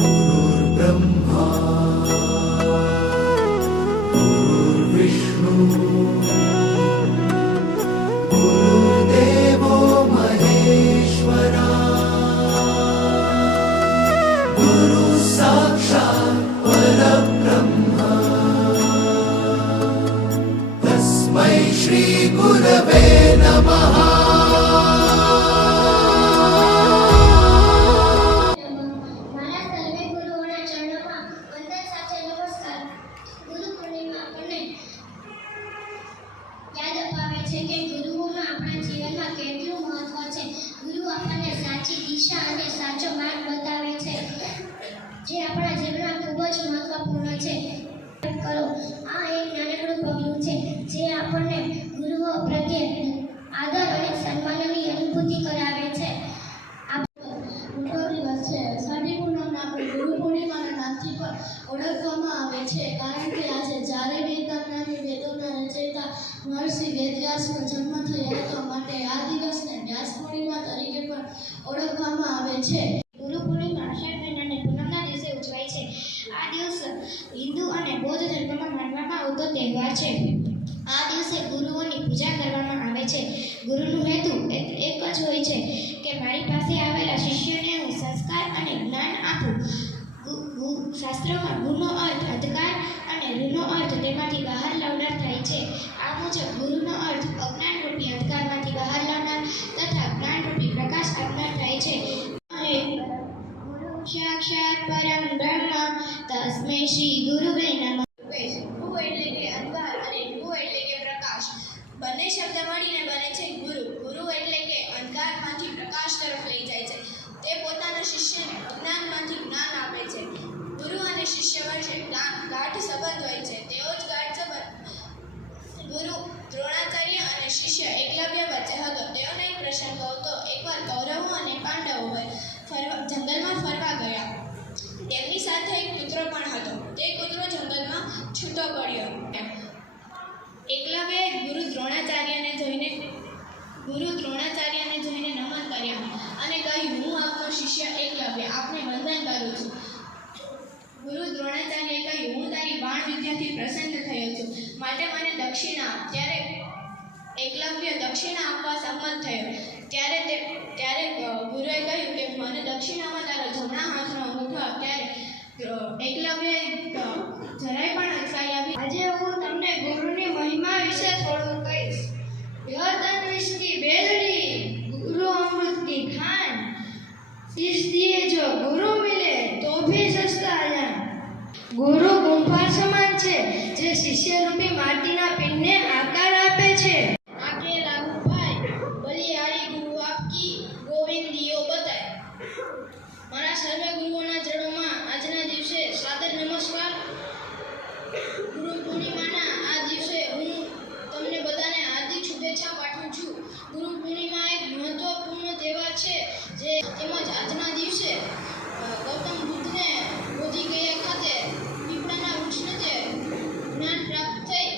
गुरुर्ब्रह्मा गुरुर्विष्णु गुरुर्देवो महेश्वरा गुरु साक्षात् परब्रह्म तस्मै श्री गुरवे नमः। જે આપણા જીવનમાં ખૂબ જ મહત્વપૂર્ણ છે. કરો આ એક નાનકડું પગલું છે જે આપણને ગુરુઓ પ્રત્યે આદર અને સન્માનની અનુભૂતિ કરાવે છે. મોટો દિવસ છે. અષાઢી પૂનમના ગુરુ પૂર્ણિમાના નામથી પણ ઓળખવામાં આવે છે, કારણ કે આજે જ્યારે વેદોના રચયિતા મહર્ષિ વેદવ્યાસનો જન્મ થયો હતો, માટે આ દિવસને વ્યાસ પૂર્ણિમા તરીકે પણ ઓળખવામાં આવે છે. ગુરુ પૂર્ણિમા અષાઢ મહિનાની પૂનમના દિવસે ઉજવાય છે. આ દિવસ હિન્દુ અને બૌદ્ધ ધર્મમાં માનવામાં આવતો તહેવાર છે. આ દિવસે ગુરુઓની પૂજા કરવામાં આવે છે. ગુરુનો હેતુ એક જ હોય છે કે મારી પાસે આવેલા શિષ્યને હું સંસ્કાર અને જ્ઞાન આપું. શાસ્ત્રોમાં ગુનો અર્થ અંધકાર અને ઋનો અર્થ તેમાંથી બહાર લાવનાર થાય છે. આ મુજબ ગુરુનો અર્થ અજ્ઞાનરૂપી અંધકારમાંથી બહાર લાવનાર તથા જ્ઞાનરૂપી પ્રકાશ આપનાર થાય છે. સાક્ષાત પરમ બ્રહ્મ તસ્મૈ શ્રી ગુરુવે નમઃ. ગુ એટલે કે અંધકાર અને ગુ એટલે કે પ્રકાશ. બંને શબ્દ મળીને બને છે ગુરુ. ગુરુ એટલે કે અંધકારમાંથી પ્રકાશ તરફ લઈ જાય છે. તે પોતાના શિષ્યને અજ્ઞાનમાંથી જ્ઞાન આપે છે. ગુરુ અને શિષ્ય વચ્ચે ગાઢ સંબંધ હોય છે. તેવો જ ગાઢ સંબંધ ગુરુ દ્રોણાચાર્ય અને શિષ્ય એકલવ્ય વચ્ચે હતો. તેઓનો એક પ્રસંગ હતો. એકવાર કૌરવો અને પાંડવો જંગલમાં ફરવા ગયા. તેમની સાથે એક કૂતરો પણ હતો. તે કૂતરો જંગલમાં છૂટો પડ્યો. એકલવ્યએ ગુરુ દ્રોણાચાર્યને જોઈને નમન કર્યા અને કહ્યું, હું આપનો શિષ્ય એકલવ્ય આપને વંદન કરું છું. ગુરુ દ્રોણાચાર્યએ કહ્યું, હું તારી બાણ વિદ્યાથી પ્રસન્ન થયો છું, માટે મને દક્ષિણા આપ. ત્યારે એકલવ્ય દક્ષિણા આપવા સંમત થયો. ત્યારે ગુરુએ કહ્યું કે મને દક્ષિણામાં તારો જમણા હાથનો અંગૂઠો આપ. ત્યારે એકલવ્યએ જરાય પણ અટકાયા. આજે હું તમને ગુરુની મહિમા વિશે થોડું કહીશ. યતન વિષકી બેલડી ગુરુ અમૃત કી ખાન, इस दिए जो गुरु मिले तो भी सस्ता जान. गुरु ગુંફા સમાન છે જે શિષ્ય રૂપી માટીના પિંડને આકાર આપે છે. આગે લાગુ ભાઈ બલિહારી ગુરુ આપકી ગોવિંદીઓ બતાય. મારા સર્વે ગુરુઓના ચરણોમાં આજના દિવસે સાદર નમસ્કાર. ગુરુ પૂર્ણિમાના આ દિવસે હું તમને બધાને હાર્દિક શુભેચ્છા પાઠવું છું. ગુરુ પૂર્ણિમા એક મહત્વપૂર્ણ તહેવાર છે. તેમજ આજના દિવસે ગૌતમ બુદ્ધને બોધિ ગયા ખાતે પીપળાના વૃક્ષ નીચે જ્ઞાન પ્રાપ્ત થઈ.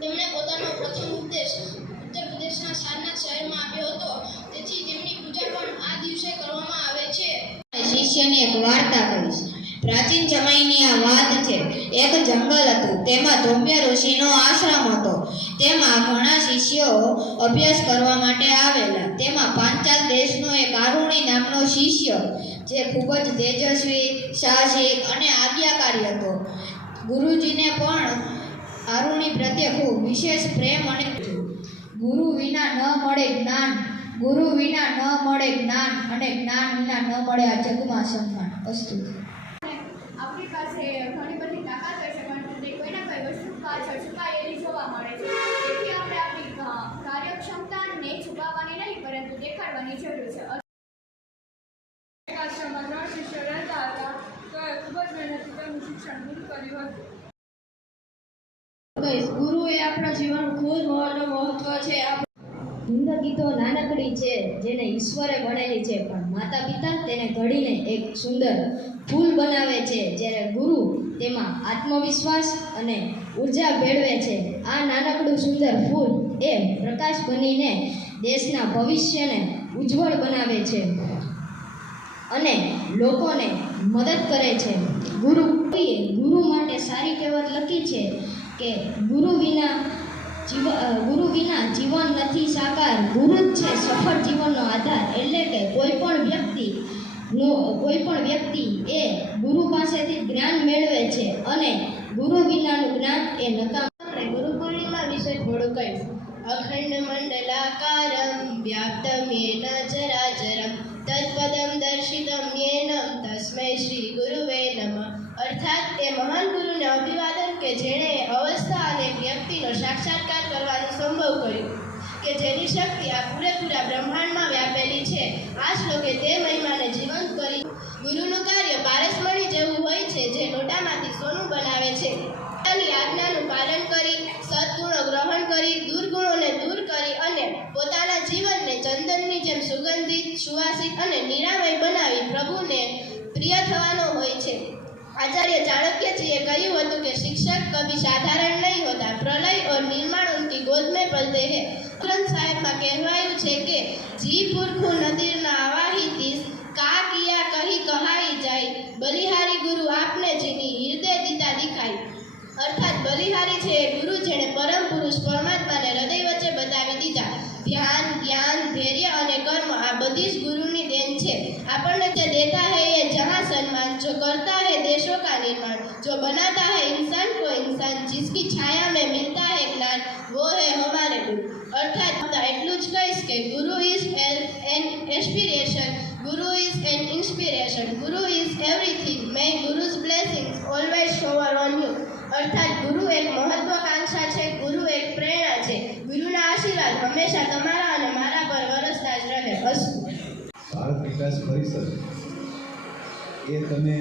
તેમણે પોતાનો પ્રથમ ઉપદેશ ઉત્તર પ્રદેશના સારનાથ શહેરમાં આપ્યો હતો. તેથી તેમની પૂજા પણ આ દિવસે કરવામાં આવે છે. શિષ્યની એક વાર્તા કહીશ. પ્રાચીન સમયની આ વાત છે. એક જંગલ હતું. તેમાં ધૌમ્ય ઋષિનો આશ્રમ હતો. તેમાં ઘણા શિષ્યો અભ્યાસ કરવા માટે આવેલા. તેમાં પાંચાલ દેશનો એક આરુણી નામનો શિષ્ય, જે ખૂબ જ તેજસ્વી, સાહસિક અને આજ્ઞાકારી હતો. ગુરુજીને પણ આરુણી પ્રત્યે ખૂબ વિશેષ પ્રેમ અને ગુરુ વિના ન મળે જ્ઞાન, ગુરુ વિના ન મળે જ્ઞાન, અને જ્ઞાન વિના ન મળે આ જગમાં સન્માન. અસ્તુ. આપણી પાસે ઘણી બધી તાકાત હોય છે, પણ તે કોઈ ના કોઈ વસ્તુ પાછળ છુપાયેલી જોવા મળે છે. તેથી આપણે આપણી કાર્યક્ષમતાને છુપાવવાની નહીં, પરંતુ દેખાડવાની જરૂર છે. આશ્રમમાં 3 શિષ્યો રહેતા હતા. તો ખૂબ જ મહેનતથી તેમનું શિક્ષણ પૂરું કર્યું હતું. ગુરુ એ આપણા જીવનનું ખૂબ મહત્વ છે. જિંદગી તો નાનકડી છે, જેને ઈશ્વરે ગણેલી છે, પણ માતા પિતા તેને ઘડીને એક સુંદર ફૂલ બનાવે છે. જ્યારે ગુરુ તેમાં આત્મવિશ્વાસ અને ઉર્જા ભેળવે છે. આ નાનકડું સુંદર ફૂલ એ પ્રકાશ બનીને દેશના ભવિષ્યને ઉજ્જવળ બનાવે છે. અને લોકોને મદદ કરે છે. ગુરુ માટે સારી કહેવત લખી છે કે ગુરુ વિના જીવન નથી સાકાર. ગુરુ જ છે સફળ જીવનનો આધાર. એટલે કે કોઈ પણ વ્યક્તિ એ ગુરુ પાસેથી જ્ઞાન મેળવે છે અને ગુરુ વિનાનું જ્ઞાન એ નકામ. ગુરુ પૂર્ણિમા વિશે થોડું કહીશ. અખંડ મંડલાકારમ વ્યાપ્તમ યેન ચરાચરમ તત્પદમ દર્શિતમ યેનમ તસ્મૈ શ્રી ગુરુવે નમઃ. અર્થાત એ મહાન ગુરુને અભિવાદન કે જેણે અવસ્થા અને વ્યક્તિનો સાક્ષાત્કાર કરવાનો સંભવ કર્યો, કે જેની શક્તિ આ પૂરેપૂરા બ્રહ્માંડમાં વ્યાપેલી છે. આ શ્લોકે તે મહિમાને જીવંત કરી. ગુરુનું કાર્ય પારસમણી જેવું હોય છે, જે લોટામાંથી સોનું બનાવે છે. પોતાની આજ્ઞાનું પાલન કરી, સદગુણો ગ્રહણ કરી, દુર્ગુણોને દૂર કરી અને પોતાના જીવનને ચંદનની જેમ સુગંધિત, સુવાસિત અને નિરામય બનાવી પ્રભુને પ્રિય થવાનો હોય છે. आचार्य चाणक्यजीए કહ્યું હતું કે शिक्षक कभी साधारण नहीं होता, प्रलय और निर्माण उनकी गोद में पलते हैं. ગ્રંથ સાહેબમાં કહેવાયું છે કે જી પુરખું નદીરના આવાહીતીસ કા કિયા કહી કહાઈ જાય, બલિહારી ગુરુ આપને જેની હૃદય દીતા દિખાય. અર્થાત બલિહારી છે એ ગુરુ જેણે પરમ પુરુષ પરમાત્માને હૃદય વચ્ચે બતાવી દીધા. ધ્યાન, જ્ઞાન, ધૈર્ય અને કર્મ આ બધી જ ગુરુની દેન છે. આપણને જે દેતા है ये जहाँ सम्मान, जो करता है देशों का निर्माण, जो बनाता है इंसान को इंसान, जिसकी छाया में मिलता है ज्ञान, वो है हमारे गुरु. अर्थात એટલું જ કહીશ કે ગુરુ ઇઝ એન એસ્પિરેશન, ગુરુ ઇઝ એન ઇન્સ્પિરેશન, ગુરુ is everything. May ગુરુઝ blessings always shower on you. અર્થાત ગુરુ એક મહત્વાકાંક્ષા છે, ગુરુ એક પ્રેરણા છે. ગુરુના આશીર્વાદ હંમેશા તમારા અને મારા પર વરસતા જ રહે. અસ્તુ. ભારત વિકાસ પરિષદ એ તમે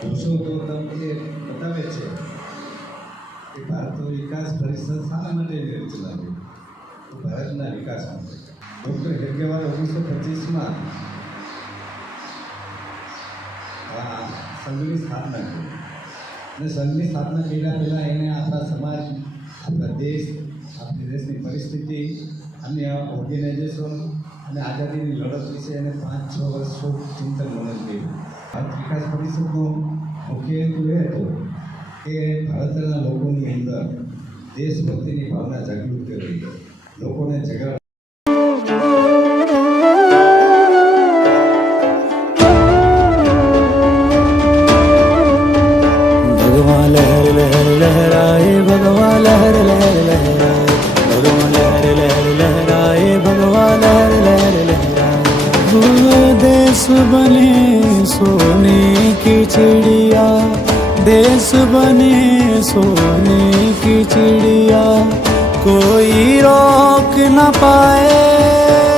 જોશો તો તમને બતાવે છે કે ભારત વિકાસ પરિષદ શાના માટે ચલાવી? ભારતના વિકાસ માટે. ડૉક્ટર હેડગેવારે 1925માં સંઘની સ્થાપના કરી અને સંઘની સ્થાપના કર્યા પહેલાં એને આપણા સમાજ, આપણા દેશ, આપણી દેશની પરિસ્થિતિ, અન્ય ઓર્ગેનાઇઝેશન અને આઝાદીની લડત વિશે એને 5-6 વર્ષ ચિંતન મનન કર્યું. ભારત વિકાસ પરિષદનો મુખ્ય હેતુ એ હતો કે ભારતના લોકોની અંદર દેશભક્તિની ભાવના જાગૃત કરવી, લોકોને જગાડવા. भगवान लहर लहर लहराए, भगवान लहर लहर लहराए, भगवान लहर लहर लहराए, भगवान लहर लहर लहराए. देश बने सोने की चिड़िया, देश बने सोने की चिड़िया, कोई रोक न पाए.